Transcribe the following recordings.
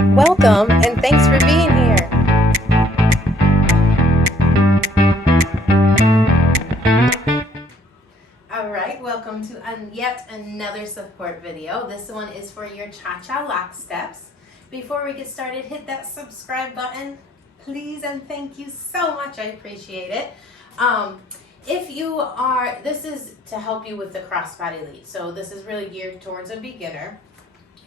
Welcome and thanks for being here. Alright, welcome to yet another support video. This one is for your Cha-Cha lock steps. Before we get started, hit that subscribe button, please, and thank you so much. I appreciate it. This is to help you with the crossbody lead. So this is really geared towards a beginner.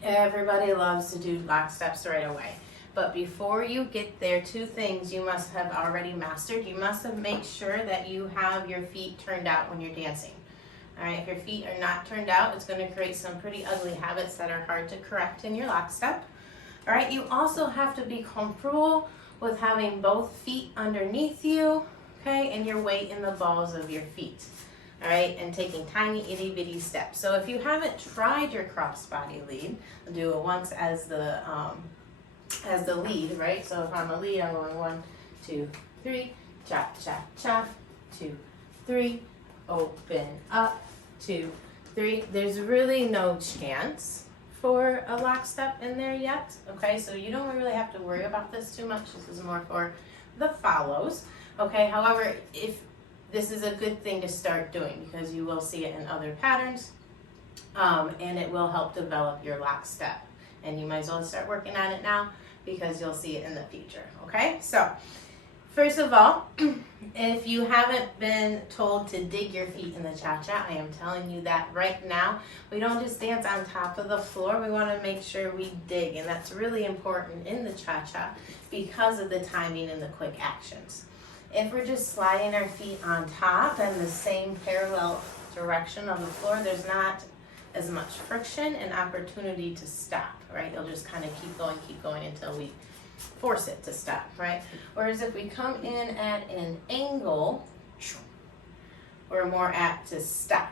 Everybody loves to do lock steps right away. But before you get there, two things you must have already mastered. You must have made sure that you have your feet turned out when you're dancing. All right, if your feet are not turned out, it's going to create some pretty ugly habits that are hard to correct in your lock step. All right, you also have to be comfortable with having both feet underneath you, okay, and your weight in the balls of your feet. All right, and taking tiny itty bitty steps. So if you haven't tried your crossbody lead, I'll do it once as the lead, right? So if I'm a lead, I'm going 1, 2, 3, chop, chop, chop, 2, 3, open up, 2, 3. There's really no chance for a lock step in there yet, okay? So you don't really have to worry about this too much. This is more for the follows, okay? However, if this is a good thing to start doing because you will see it in other patterns, and it will help develop your lock step. And you might as well start working on it now because you'll see it in the future, okay? So, first of all, if you haven't been told to dig your feet in the cha-cha, I am telling you that right now. We don't just dance on top of the floor. We want to make sure we dig, and that's really important in the cha-cha because of the timing and the quick actions. If we're just sliding our feet on top in the same parallel direction of the floor, there's not as much friction and opportunity to stop, right? You'll just kind of keep going until we force it to stop, right? Whereas if we come in at an angle, we're more apt to stop,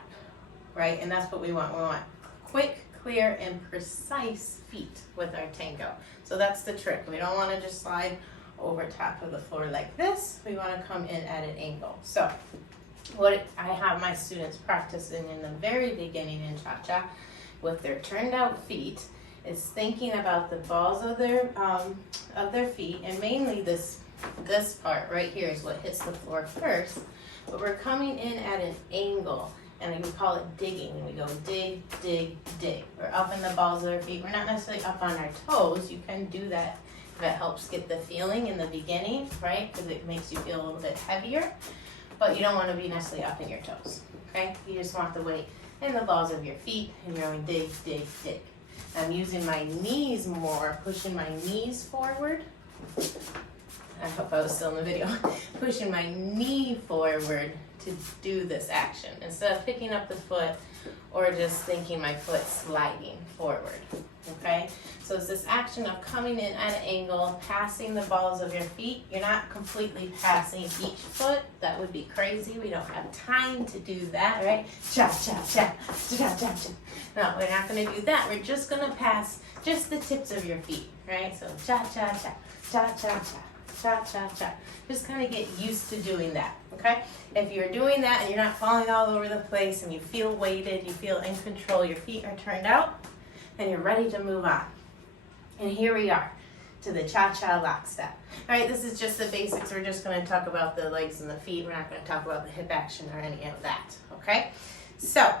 right? And that's what we want. We want quick, clear, and precise feet with our tango. So that's the trick. We don't want to just slide over top of the floor like this. We want to come in at an angle. So what I have my students practicing in the very beginning in cha-cha with their turned out feet is thinking about the balls of their feet, and mainly this part right here is what hits the floor first. But we're coming in at an angle, and we call it digging, and we go dig, dig, dig. We're up in the balls of our feet. We're not necessarily up on our toes. You can do that if it helps get the feeling in the beginning, right? Because it makes you feel a little bit heavier. But you don't want to be necessarily up in your toes, okay? You just want the weight in the balls of your feet, and you're going dig, dig, dig. I'm using my knees more, pushing my knees forward. I hope I was still in the video. Pushing my knee forward to do this action instead of picking up the foot or just thinking my foot sliding forward, okay? So it's this action of coming in at an angle, passing the balls of your feet. You're not completely passing each foot. That would be crazy. We don't have time to do that, right? Cha, cha, cha, cha, cha, cha. No, we're not gonna do that. We're just gonna pass just the tips of your feet, right? So cha, cha, cha, cha, cha, cha. Cha, cha, cha. Just kind of get used to doing that, okay? If you're doing that and you're not falling all over the place and you feel weighted, you feel in control, your feet are turned out, and you're ready to move on. And here we are to the cha-cha lock step. All right, this is just the basics. We're just going to talk about the legs and the feet. We're not going to talk about the hip action or any of that, okay? So,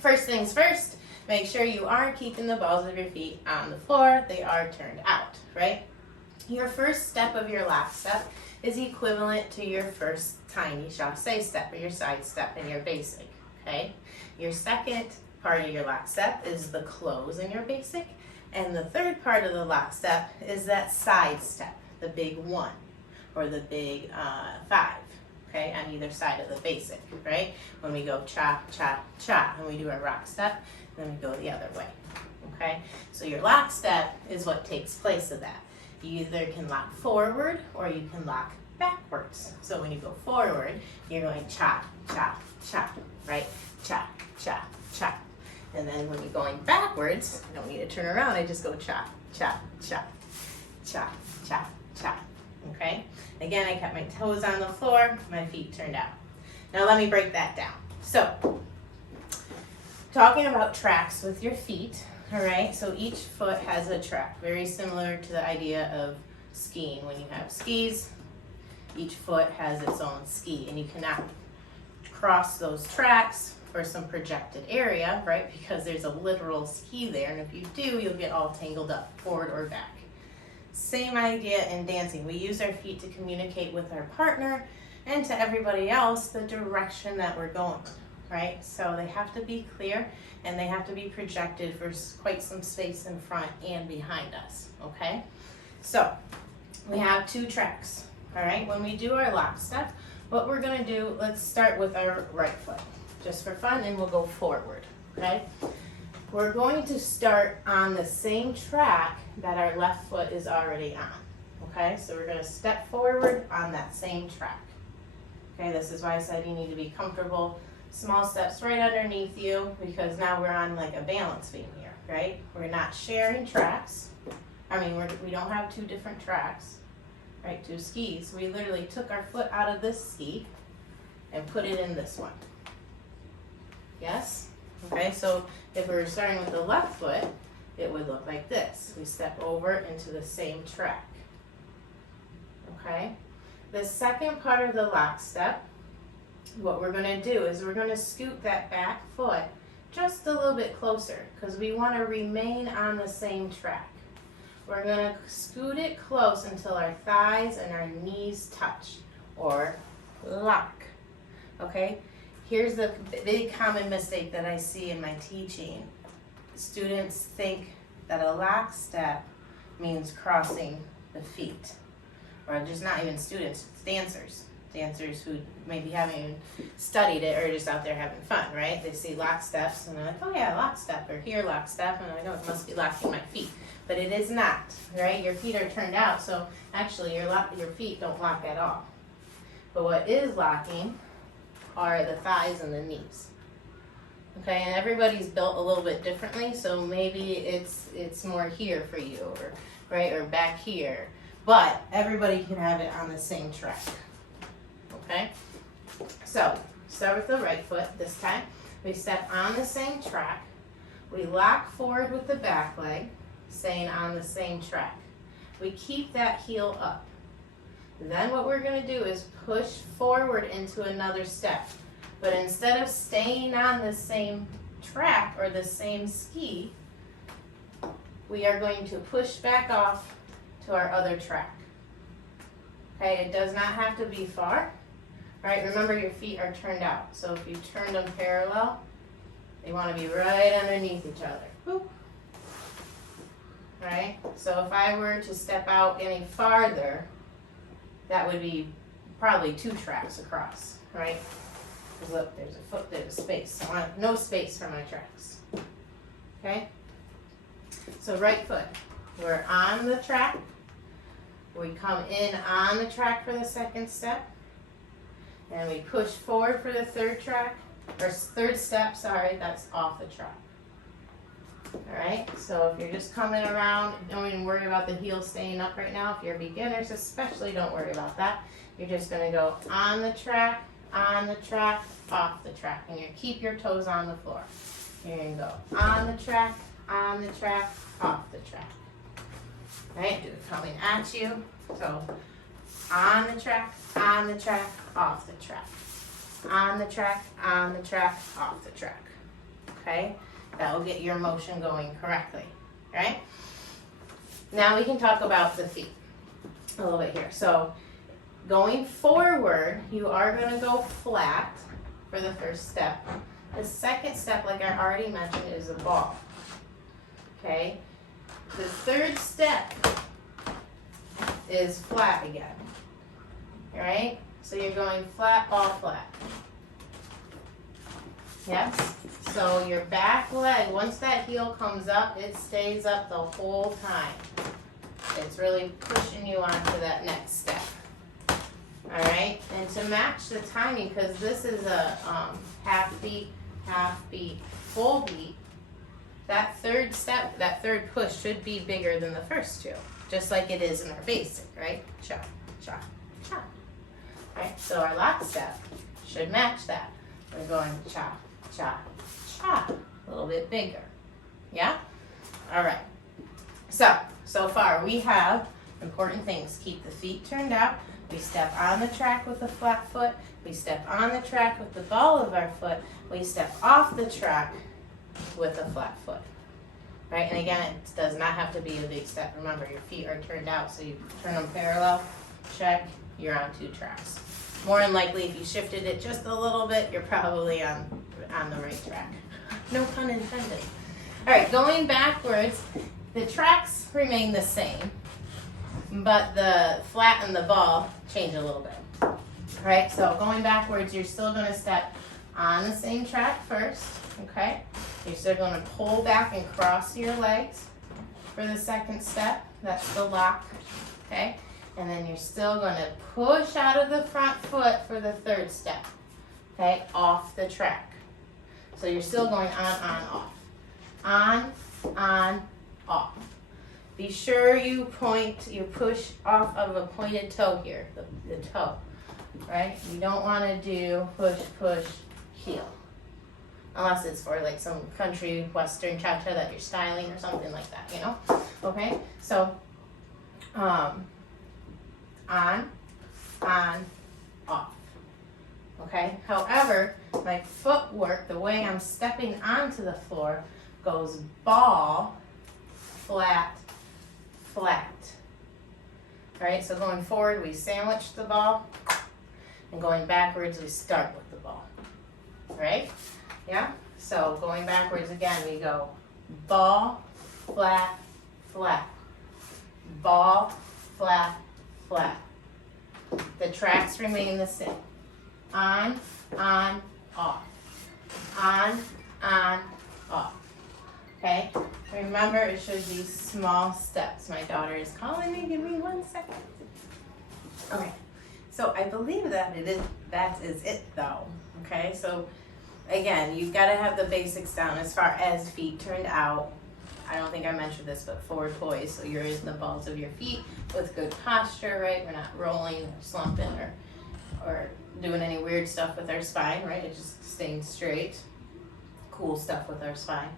first things first, make sure you are keeping the balls of your feet on the floor. They are turned out, right? Your first step of your lock step is equivalent to your first tiny chassé step or your side step in your basic, okay? Your second part of your lock step is the close in your basic, and the third part of the lock step is that side step, the big 1 or the big 5, okay, on either side of the basic, right? When we go cha, cha, cha, and we do our rock step, then we go the other way, okay? So your lock step is what takes place of that. You either can lock forward or you can lock backwards. So when you go forward, you're going cha, cha, cha, right? Cha, cha, cha. And then when you're going backwards, I don't need to turn around, I just go cha, cha, cha, cha, cha, cha, okay? Again, I kept my toes on the floor, my feet turned out. Now let me break that down. So, talking about tracks with your feet, All right, so each foot has a track, very similar to the idea of skiing. When you have skis, each foot has its own ski, and you cannot cross those tracks for some projected area, right? Because there's a literal ski there, and if you do, you'll get all tangled up, forward or back. Same idea in dancing. We use our feet to communicate with our partner and to everybody else the direction that we're going, right? So they have to be clear, and they have to be projected for quite some space in front and behind us, okay? So we have 2 tracks, all right? When we do our lock step, what we're gonna do, let's start with our right foot, just for fun, and we'll go forward, okay? We're going to start on the same track that our left foot is already on, okay? So we're gonna step forward on that same track. Okay, this is why I said you need to be comfortable. Small steps right underneath you, because now we're on like a balance beam here, right? We're not sharing tracks. I mean, we don't have 2 different tracks, right? 2 skis. We literally took our foot out of this ski and put it in this one. Yes? Okay, so if we were starting with the left foot, it would look like this. We step over into the same track. Okay? The second part of the lock step, what we're going to do is we're going to scoot that back foot just a little bit closer, because we want to remain on the same track. We're going to scoot it close until our thighs and our knees touch, or lock. Okay? Here's the big common mistake that I see in my teaching. Students think that a lock step means crossing the feet. Or just not even students, it's dancers. Dancers who maybe haven't even studied it or just out there having fun, right? They see lock steps and they're like, oh yeah, lock step, or here lock step, and I know it must be locking my feet. But it is not, right? Your feet are turned out, so actually your feet don't lock at all. But what is locking are the thighs and the knees. Okay, and everybody's built a little bit differently, so maybe it's more here for you, or right, or back here. But everybody can have it on the same track. Okay? So, start with the right foot this time. We step on the same track. We lock forward with the back leg, staying on the same track. We keep that heel up. Then what we're going to do is push forward into another step. But instead of staying on the same track or the same ski, we are going to push back off to our other track. Okay, it does not have to be far. Right, remember your feet are turned out. So if you turn them parallel, they want to be right underneath each other. Boop. Right, so if I were to step out any farther, that would be probably 2 tracks across, right? Because look, there's a foot, there's a space. I want no space for my tracks. Okay? So right foot, we're on the track. We come in on the track for the second step. And we push forward for the third track, or third step, sorry, that's off the track. Alright, so if you're just coming around, don't even worry about the heel staying up right now. If you're beginners especially, don't worry about that. You're just going to go on the track, off the track. And you keep your toes on the floor. You're going to go on the track, off the track. Right, do it coming at you. So on the track, off the track. On the track, off the track. Okay? That will get your motion going correctly. Right? Now we can talk about the feet a little bit here. So going forward, you are going to go flat for the first step. The second step, like I already mentioned, is a ball. Okay? The third step is flat again. Alright? So you're going flat, ball, flat. Yes? So your back leg, once that heel comes up, it stays up the whole time. It's really pushing you onto that next step. Alright? And to match the timing, because this is a half beat, full beat, that third step, that third push should be bigger than the first 2. Just like it is in our basic, right? Cha, cha, cha. Right? So our lock step should match that. We're going cha, cha, cha. A little bit bigger. Yeah? All right. So far we have important things. Keep the feet turned out. We step on the track with a flat foot. We step on the track with the ball of our foot. We step off the track with a flat foot. Right? And again, it does not have to be a big step. Remember, your feet are turned out, so you turn them parallel. Check. You're on 2 tracks. More than likely, if you shifted it just a little bit, you're probably on the right track. No pun intended. All right, going backwards, the tracks remain the same, but the flat and the ball change a little bit. All right, so going backwards, you're still going to step on the same track first, okay? You're still going to pull back and cross your legs for the second step. That's the lock, okay? And then you're still going to push out of the front foot for the third step, okay? Off the track. So you're still going on, off. On, off. Be sure you push off of a pointed toe here, the toe, right? You don't want to do push, heel. Unless it's for like some country western cha-cha that you're styling or something like that, you know? Okay, so on, off. Okay, however, my footwork, the way I'm stepping onto the floor, goes ball, flat, flat. All right, so going forward, we sandwich the ball, and going backwards, we start with the ball. All right? Yeah? So going backwards again, we go ball, flat, flat. Ball, flat, flat. The tracks remain the same. On, off. On, off. Okay? Remember, it should be small steps. My daughter is calling me. Give me 1 second. Okay. So I believe that is it though. Okay? So again, you've got to have the basics down as far as feet turned out. I don't think I mentioned this, but forward poise. So you're in the balls of your feet with good posture, right? We're not rolling or slumping or doing any weird stuff with our spine, right? It's just staying straight. Cool stuff with our spine,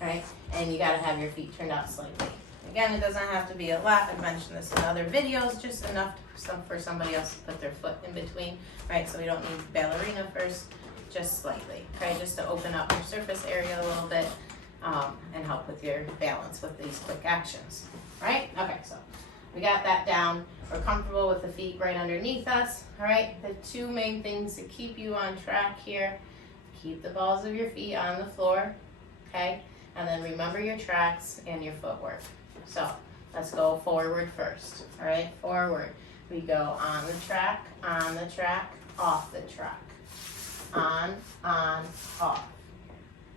right? And you got to have your feet turned out slightly. Again, it doesn't have to be a lot. I've mentioned this in other videos, just enough for somebody else to put their foot in between, right? So we don't need ballerina first, just slightly, okay? Just to open up your surface area a little bit and help with your balance with these quick actions, right? Okay, so we got that down. We're comfortable with the feet right underneath us, all right? The 2 main things to keep you on track here, keep the balls of your feet on the floor, okay? And then remember your tracks and your footwork. So let's go forward first, all right? Forward. We go on the track, off the track. On, off,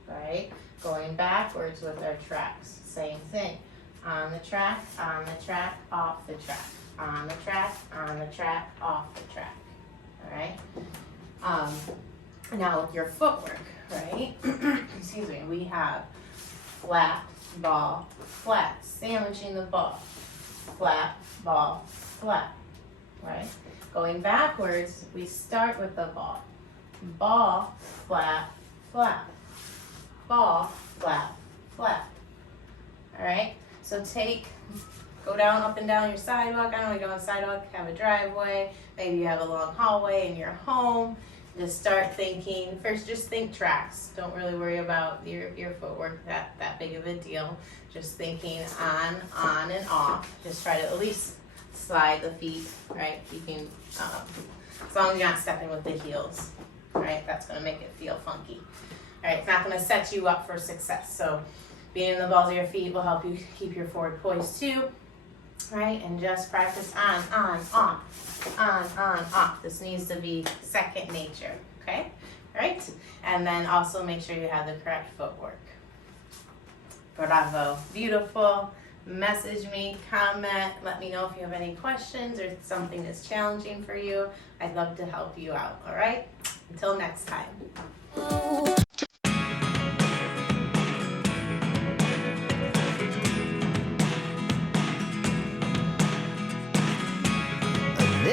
right? Going backwards with our tracks, same thing. On the track, off the track. On the track, off the track, all right? Now with your footwork, right? Excuse me, we have flat, ball, flat, sandwiching the ball. Flat, ball, flat, right? Going backwards, we start with the ball. Ball, flat, flat. Ball, flat, flat. All right? So go down, up and down your sidewalk. I don't know, you go on a sidewalk, have a driveway. Maybe you have a long hallway in your home. Just start thinking, first just think tracks. Don't really worry about your footwork, that big of a deal. Just thinking on and off. Just try to at least slide the feet, right? You can, as long as you're not stepping with the heels, right? That's gonna make it feel funky. All right, it's not gonna set you up for success. So being in the balls of your feet will help you keep your forward poise too, right? And just practice on, off. This needs to be second nature, okay? All right? And then also make sure you have the correct footwork. Bravo, beautiful. Message me, comment, let me know if you have any questions or something that's challenging for you. I'd love to help you out, all right? Until next time.